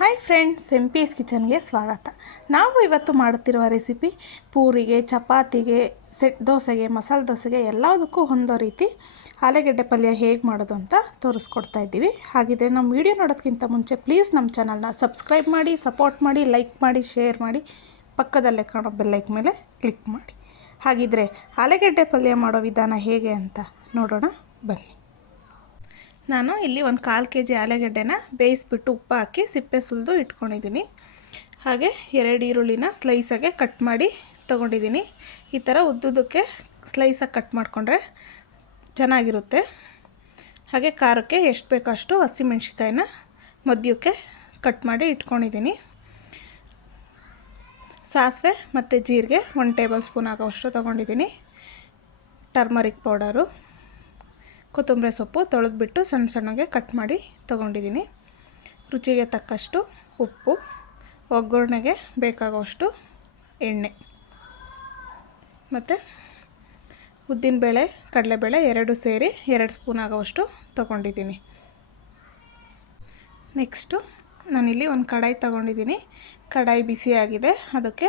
Hi friends M P S ಕಿಚನ್ಗೆ ಸ್ವಾಗತ. ನಾವು ಇವತ್ತು ಮಾಡುತ್ತಿರುವ ರೆಸಿಪಿ ಪೂರಿಗೆ, ಚಪಾತಿಗೆ ಸೆಟ್ ದೋಸೆಗೆ, ಮಸಾಲೆ ದೋಸೆಗೆ ಎಲ್ಲದಕ್ಕೂ ಹೊಂದೋ ರೀತಿ ಆಲೂಗೆಡ್ಡೆ ಪಲ್ಯ ಹೇಗೆ ಮಾಡೋದು ಅಂತ ತೋರಿಸ್ಕೊಡ್ತಾ ಇದ್ದೀವಿ. ಹಾಗಿದ್ರೆ ನಮ್ಮ ವಿಡಿಯೋ ನೋಡೋದಕ್ಕಿಂತ ಮುಂಚೆ ಪ್ಲೀಸ್ ನಮ್ಮ ಚಾನಲ್ನ ಸಬ್ಸ್ಕ್ರೈಬ್ ಮಾಡಿ ಸಪೋರ್ಟ್ ಮಾಡಿ ಲೈಕ್ ಮಾಡಿ ಶೇರ್ ಮಾಡಿ, ಪಕ್ಕದಲ್ಲೇ ಕಾಣೋ ಬೆಲ್ಲೈಕ್ ಮೇಲೆ ಕ್ಲಿಕ್ ಮಾಡಿ. ಹಾಗಿದ್ರೆ ಆಲೂಗೆಡ್ಡೆ ಪಲ್ಯ ಮಾಡೋ ವಿಧಾನ ಹೇಗೆ ಅಂತ ನೋಡೋಣ. ಬನ್ನಿ. ನಾನು ಇಲ್ಲಿ ಒಂದು ಕಾಲು ಕೆ ಜಿ ಆಲೂಗಡ್ಡೆನ ಬೇಯಿಸ್ಬಿಟ್ಟು ಉಪ್ಪು ಹಾಕಿ ಸಿಪ್ಪೆ ಸುಲಿದು ಇಟ್ಕೊಂಡಿದ್ದೀನಿ. ಹಾಗೆ ಎರಡು ಈರುಳ್ಳಿನ ಸ್ಲೈಸಾಗೆ ಕಟ್ ಮಾಡಿ ತೊಗೊಂಡಿದ್ದೀನಿ. ಈ ಥರ ಉದ್ದುದಕ್ಕೆ ಸ್ಲೈಸಾಗಿ ಕಟ್ ಮಾಡಿಕೊಂಡ್ರೆ ಚೆನ್ನಾಗಿರುತ್ತೆ. ಹಾಗೆ ಖಾರಕ್ಕೆ ಎಷ್ಟು ಬೇಕೋ ಅಷ್ಟು ಹಸಿಮೆಣ್ಸಿಕಾಯಿನ ಮಧ್ಯಕ್ಕೆ ಕಟ್ ಮಾಡಿ ಇಟ್ಕೊಂಡಿದ್ದೀನಿ. ಸಾಸಿವೆ ಮತ್ತು ಜೀರಿಗೆ ಒನ್ ಟೇಬಲ್ ಸ್ಪೂನ್ ಆಗೋವಷ್ಟು ತೊಗೊಂಡಿದ್ದೀನಿ. Turmeric powder. ಕೊತ್ತಂಬರಿ ಸೊಪ್ಪು ತೊಳೆದ್ಬಿಟ್ಟು ಸಣ್ಣ ಸಣ್ಣಗೆ ಕಟ್ ಮಾಡಿ ತೊಗೊಂಡಿದ್ದೀನಿ. ರುಚಿಗೆ ತಕ್ಕಷ್ಟು ಉಪ್ಪು, ಒಗ್ಗರಣೆಗೆ ಬೇಕಾಗುವಷ್ಟು ಎಣ್ಣೆ ಮತ್ತು ಉದ್ದಿನಬೇಳೆ ಕಡಲೆಬೇಳೆ ಎರಡು ಸೇರಿ ಎರಡು ಸ್ಪೂನ್ ಆಗೋವಷ್ಟು ತೊಗೊಂಡಿದ್ದೀನಿ. ನೆಕ್ಸ್ಟು ನಾನಿಲ್ಲಿ ಒಂದು ಕಡಾಯಿ ತೊಗೊಂಡಿದ್ದೀನಿ. ಕಡಾಯಿ ಬಿಸಿಯಾಗಿದೆ. ಅದಕ್ಕೆ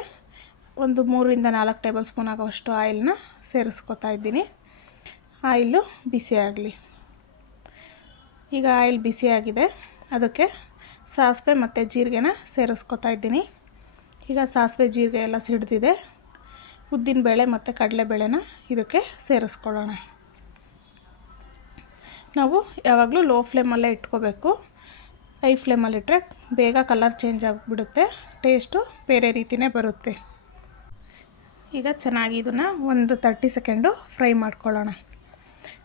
ಒಂದು ಮೂರರಿಂದ ನಾಲ್ಕು ಟೇಬಲ್ ಸ್ಪೂನ್ ಆಗೋವಷ್ಟು ಆಯಿಲ್ನ ಸೇರಿಸ್ಕೊತಾ ಇದ್ದೀನಿ. ಆಯಿಲು ಬಿಸಿ ಆಗಲಿ. ಈಗ ಆಯಿಲ್ ಬಿಸಿಯಾಗಿದೆ ಅದಕ್ಕೆ ಸಾಸಿವೆ ಮತ್ತು ಜೀರಿಗೆನ ಸೇರಿಸ್ಕೊತಾ ಇದ್ದೀನಿ. ಈಗ ಸಾಸಿವೆ ಜೀರಿಗೆ ಎಲ್ಲ ಸಿಡ್ದಿದೆ. ಉದ್ದಿನಬೇಳೆ ಮತ್ತು ಕಡಲೆಬೇಳೆನ ಇದಕ್ಕೆ ಸೇರಿಸ್ಕೊಳ್ಳೋಣ. ನಾವು ಯಾವಾಗಲೂ ಲೋ ಫ್ಲೇಮಲ್ಲೇ ಇಟ್ಕೋಬೇಕು. ಹೈ ಫ್ಲೇಮಲ್ಲಿಟ್ಟರೆ ಬೇಗ ಕಲರ್ ಚೇಂಜ್ ಆಗಿಬಿಡುತ್ತೆ. ಟೇಸ್ಟು ಬೇರೆ ರೀತಿಯೇ ಬರುತ್ತೆ. ಈಗ ಚೆನ್ನಾಗಿ ಇದನ್ನು ಒಂದು ತರ್ಟಿ ಸೆಕೆಂಡು ಫ್ರೈ ಮಾಡ್ಕೊಳ್ಳೋಣ.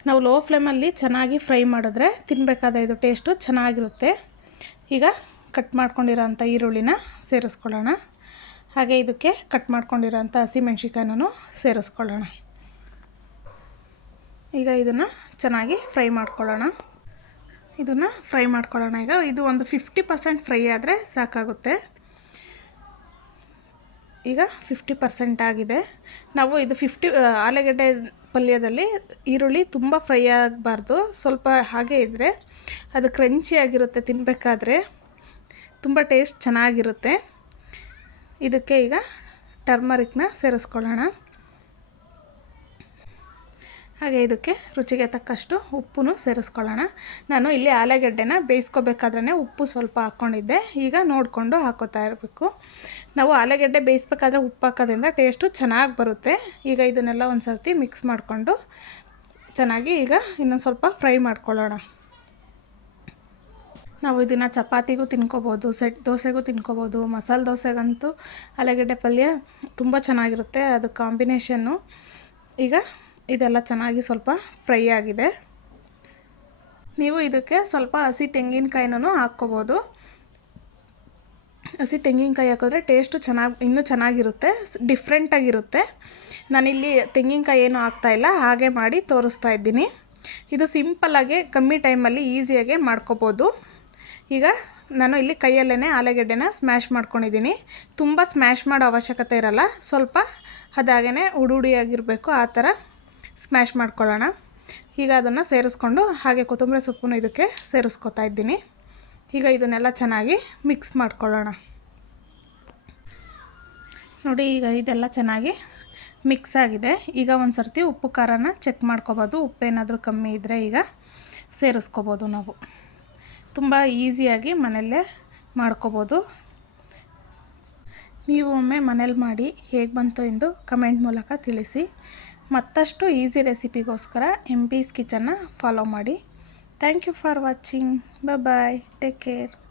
ನಾವು ಲೋ ಫ್ಲೇಮಲ್ಲಿ ಚೆನ್ನಾಗಿ ಫ್ರೈ ಮಾಡಿದ್ರೆ ತಿನ್ನಬೇಕಾದ ಇದು ಟೇಸ್ಟು ಚೆನ್ನಾಗಿರುತ್ತೆ. ಈಗ ಕಟ್ ಮಾಡ್ಕೊಂಡಿರೋಂಥ ಈರುಳ್ಳಿನ ಸೇರಿಸ್ಕೊಳ್ಳೋಣ. ಹಾಗೆ ಇದಕ್ಕೆ ಕಟ್ ಮಾಡ್ಕೊಂಡಿರೋಂಥ ಹಸಿಮೆಣ್ಸಿಕಾಯನ್ನು ಸೇರಿಸ್ಕೊಳ್ಳೋಣ. ಈಗ ಇದನ್ನು ಚೆನ್ನಾಗಿ ಫ್ರೈ ಮಾಡ್ಕೊಳ್ಳೋಣ. ಇದನ್ನು ಫ್ರೈ ಮಾಡ್ಕೊಳ್ಳೋಣ. ಈಗ ಇದು ಒಂದು ಫಿಫ್ಟಿ ಪರ್ಸೆಂಟ್ ಫ್ರೈ ಆದರೆ ಸಾಕಾಗುತ್ತೆ. ಈಗ ಫಿಫ್ಟಿ ಪರ್ಸೆಂಟ್ ಆಗಿದೆ. ನಾವು ಇದು ಫಿಫ್ಟಿ ಆಲೂಗಡ್ಡೆ ಪಲ್ಯದಲ್ಲಿ ಈರುಳ್ಳಿ ತುಂಬ ಫ್ರೈ ಆಗಬಾರ್ದು. ಸ್ವಲ್ಪ ಹಾಗೆ ಇದ್ದರೆ ಅದು ಕ್ರಂಚಿಯಾಗಿರುತ್ತೆ ತಿನ್ನಬೇಕಾದ್ರೆ ತುಂಬ ಟೇಸ್ಟ್ ಚೆನ್ನಾಗಿರುತ್ತೆ. ಇದಕ್ಕೆ ಈಗ ಟರ್ಮರಿಕ್ನ ಸೇರಿಸ್ಕೊಳ್ಳೋಣ. ಹಾಗೆ ಇದಕ್ಕೆ ರುಚಿಗೆ ತಕ್ಕಷ್ಟು ಉಪ್ಪು ಸೇರಿಸ್ಕೊಳ್ಳೋಣ. ನಾನು ಇಲ್ಲಿ ಆಲೂಗೆಡ್ಡೆನ ಬೇಯಿಸ್ಕೋಬೇಕಾದ್ರೆ ಉಪ್ಪು ಸ್ವಲ್ಪ ಹಾಕ್ಕೊಂಡಿದ್ದೆ. ಈಗ ನೋಡಿಕೊಂಡು ಹಾಕೋತಾ ಇರಬೇಕು. ನಾವು ಆಲೂಗೆಡ್ಡೆ ಬೇಯಿಸ್ಬೇಕಾದ್ರೆ ಉಪ್ಪು ಹಾಕೋದ್ರಿಂದ ಟೇಸ್ಟು ಚೆನ್ನಾಗಿ ಬರುತ್ತೆ. ಈಗ ಇದನ್ನೆಲ್ಲ ಒಂದು ಸರ್ತಿ ಮಿಕ್ಸ್ ಮಾಡಿಕೊಂಡು ಚೆನ್ನಾಗಿ ಈಗ ಇನ್ನೊಂದು ಸ್ವಲ್ಪ ಫ್ರೈ ಮಾಡ್ಕೊಳ್ಳೋಣ. ನಾವು ಇದನ್ನು ಚಪಾತಿಗೂ ತಿನ್ಕೋಬೋದು, ಸೆಟ್ ದೋಸೆಗೂ ತಿನ್ಕೋಬೋದು, ಮಸಾಲೆ ದೋಸೆಗಂತೂ ಆಲೂಗೆಡ್ಡೆ ಪಲ್ಯ ತುಂಬ ಚೆನ್ನಾಗಿರುತ್ತೆ. ಅದು ಕಾಂಬಿನೇಷನ್ನು ಈಗ ಇದೆಲ್ಲ ಚೆನ್ನಾಗಿ ಸ್ವಲ್ಪ ಫ್ರೈ ಆಗಿದೆ. ನೀವು ಇದಕ್ಕೆ ಸ್ವಲ್ಪ ಹಸಿ ತೆಂಗಿನಕಾಯಿನೂ ಹಾಕ್ಕೋಬೋದು. ಹಸಿ ತೆಂಗಿನಕಾಯಿ ಹಾಕಿದ್ರೆ ಟೇಸ್ಟು ಚೆನ್ನಾಗಿ, ಇನ್ನೂ ಚೆನ್ನಾಗಿರುತ್ತೆ ಡಿಫ್ರೆಂಟಾಗಿರುತ್ತೆ ನಾನಿಲ್ಲಿ ತೆಂಗಿನಕಾಯಿ ಏನು ಹಾಕ್ತಾಯಿಲ್ಲ ಹಾಗೆ ಮಾಡಿ ತೋರಿಸ್ತಾ ಇದ್ದೀನಿ. ಇದು ಸಿಂಪಲ್ಲಾಗಿ ಕಮ್ಮಿ ಟೈಮಲ್ಲಿ ಈಸಿಯಾಗಿ ಮಾಡ್ಕೋಬೋದು. ಈಗ ನಾನು ಇಲ್ಲಿ ಕೈಯಲ್ಲೇ ಆಲೂಗೆಡ್ಡೆನ ಸ್ಮ್ಯಾಶ್ ಮಾಡ್ಕೊಂಡಿದ್ದೀನಿ. ತುಂಬ ಸ್ಮ್ಯಾಶ್ ಮಾಡೋ ಅವಶ್ಯಕತೆ ಇರಲ್ಲ, ಸ್ವಲ್ಪ ಅದಾಗೇ ಉಡುಡಿಯಾಗಿರಬೇಕು ಆ ಥರ. ಸ್ಮ್ಯಾಶ್ ಮಾಡ್ಕೊಳ್ಳೋಣ. ಈಗ ಅದನ್ನು ಸೇರಿಸ್ಕೊಂಡು ಹಾಗೆ ಕೊತ್ತಂಬರಿ ಸೊಪ್ಪನ್ನು ಇದಕ್ಕೆ ಸೇರಿಸ್ಕೊತಾ ಇದ್ದೀನಿ. ಈಗ ಇದನ್ನೆಲ್ಲ ಚೆನ್ನಾಗಿ ಮಿಕ್ಸ್ ಮಾಡ್ಕೊಳ್ಳೋಣ. ನೋಡಿ, ಈಗ ಇದೆಲ್ಲ ಚೆನ್ನಾಗಿ ಮಿಕ್ಸ್ ಆಗಿದೆ. ಈಗ ಒಂದು ಸರ್ತಿ ಉಪ್ಪು ಖಾರನ ಚೆಕ್ ಮಾಡ್ಕೋಬೋದು. ಉಪ್ಪೇನಾದರೂ ಕಮ್ಮಿ ಇದ್ದರೆ ಈಗ ಸೇರಿಸ್ಕೋಬೋದು ನಾವು. ತುಂಬ ಈಸಿಯಾಗಿ ಮನೆಯಲ್ಲೇ ಮಾಡ್ಕೋಬೋದು. ನೀವು ಒಮ್ಮೆ ಮನೇಲಿ ಮಾಡಿ ಹೇಗೆ ಬಂತು ಎಂದು ಕಮೆಂಟ್ ಮೂಲಕ ತಿಳಿಸಿ. ಮತ್ತಷ್ಟು ಈಸಿ ರೆಸಿಪಿಗೋಸ್ಕರ ಎಂ ಪೀಸ್ ಕಿಚನ್ನ ಫಾಲೋ ಮಾಡಿ. Thank you for watching bye take care